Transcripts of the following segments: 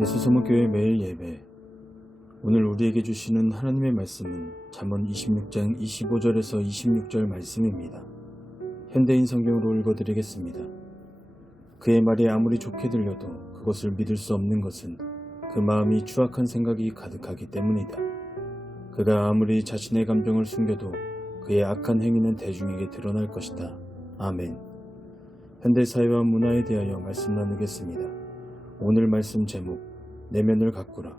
예수소모교회 매일 예배. 오늘 우리에게 주시는 하나님의 말씀은 잠언 26장 25절에서 26절 말씀입니다. 현대인 성경으로 읽어드리겠습니다. 그의 말이 아무리 좋게 들려도 그것을 믿을 수 없는 것은 그 마음이 추악한 생각이 가득하기 때문이다. 그가 아무리 자신의 감정을 숨겨도 그의 악한 행위는 대중에게 드러날 것이다. 아멘. 현대사회와 문화에 대하여 말씀 나누겠습니다. 오늘 말씀 제목, 내면을 가꾸라.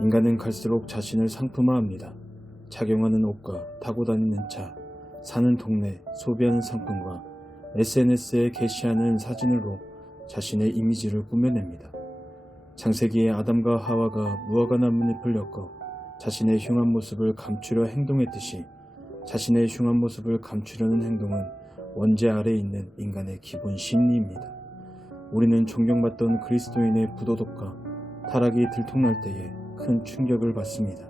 인간은 갈수록 자신을 상품화합니다. 착용하는 옷과 타고 다니는 차, 사는 동네, 소비하는 상품과 SNS에 게시하는 사진으로 자신의 이미지를 꾸며냅니다. 창세기의 아담과 하와가 무화과 나뭇잎을 엮어 자신의 흉한 모습을 감추려 행동했듯이 자신의 흉한 모습을 감추려는 행동은 원죄 아래에 있는 인간의 기본 심리입니다. 우리는 존경받던 그리스도인의 부도덕과 타락이 들통날 때에 큰 충격을 받습니다.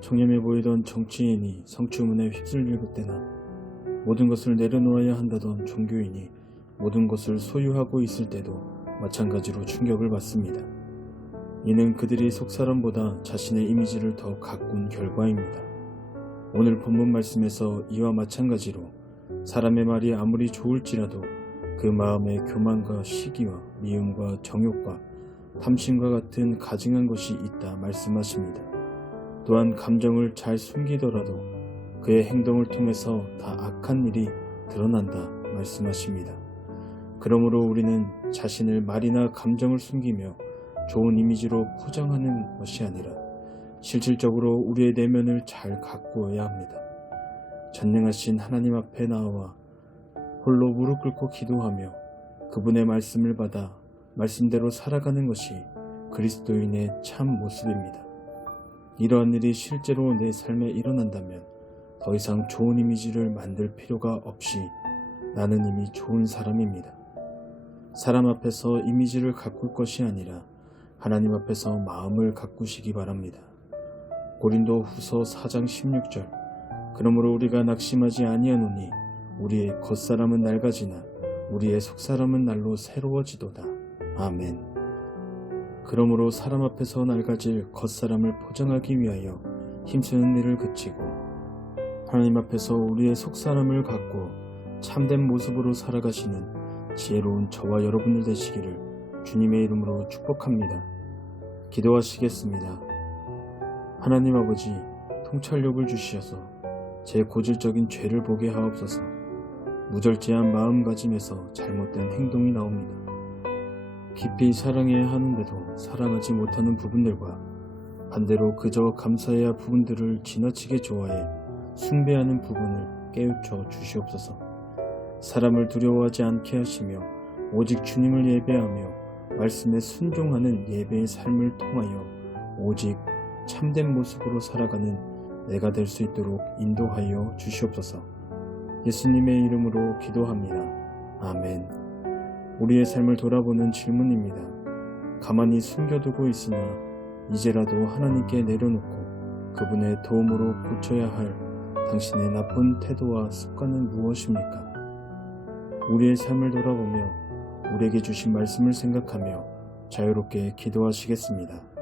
청렴해 보이던 정치인이 성추문에 휩쓸릴 때나 모든 것을 내려놓아야 한다던 종교인이 모든 것을 소유하고 있을 때도 마찬가지로 충격을 받습니다. 이는 그들이 속사람보다 자신의 이미지를 더 가꾼 결과입니다. 오늘 본문 말씀에서 이와 마찬가지로 사람의 말이 아무리 좋을지라도 그 마음에 교만과 시기와 미움과 정욕과 탐심과 같은 가증한 것이 있다 말씀하십니다. 또한 감정을 잘 숨기더라도 그의 행동을 통해서 다 악한 일이 드러난다 말씀하십니다. 그러므로 우리는 자신을 말이나 감정을 숨기며 좋은 이미지로 포장하는 것이 아니라 실질적으로 우리의 내면을 잘 가꾸어야 합니다. 전능하신 하나님 앞에 나와 홀로 무릎 꿇고 기도하며 그분의 말씀을 받아 말씀대로 살아가는 것이 그리스도인의 참 모습입니다. 이러한 일이 실제로 내 삶에 일어난다면 더 이상 좋은 이미지를 만들 필요가 없이 나는 이미 좋은 사람입니다. 사람 앞에서 이미지를 가꿀 것이 아니라 하나님 앞에서 마음을 가꾸시기 바랍니다. 고린도 후서 4장 16절. 그러므로 우리가 낙심하지 아니하노니 우리의 겉사람은 낡아지나 우리의 속사람은 날로 새로워지도다. 아멘. 그러므로 사람 앞에서 낡아질 겉사람을 포장하기 위하여 힘쓰는 일을 그치고 하나님 앞에서 우리의 속사람을 갖고 참된 모습으로 살아가시는 지혜로운 저와 여러분들 되시기를 주님의 이름으로 축복합니다. 기도하시겠습니다. 하나님 아버지, 통찰력을 주시어서 제 고질적인 죄를 보게 하옵소서. 무절제한 마음가짐에서 잘못된 행동이 나옵니다. 깊이 사랑해야 하는데도 사랑하지 못하는 부분들과 반대로 그저 감사해야 부분들을 지나치게 좋아해 숭배하는 부분을 깨우쳐 주시옵소서. 사람을 두려워하지 않게 하시며 오직 주님을 예배하며 말씀에 순종하는 예배의 삶을 통하여 오직 참된 모습으로 살아가는 내가 될 수 있도록 인도하여 주시옵소서. 예수님의 이름으로 기도합니다. 아멘. 우리의 삶을 돌아보는 질문입니다. 가만히 숨겨두고 있으나 이제라도 하나님께 내려놓고 그분의 도움으로 고쳐야 할 당신의 나쁜 태도와 습관은 무엇입니까? 우리의 삶을 돌아보며 우리에게 주신 말씀을 생각하며 자유롭게 기도하시겠습니다.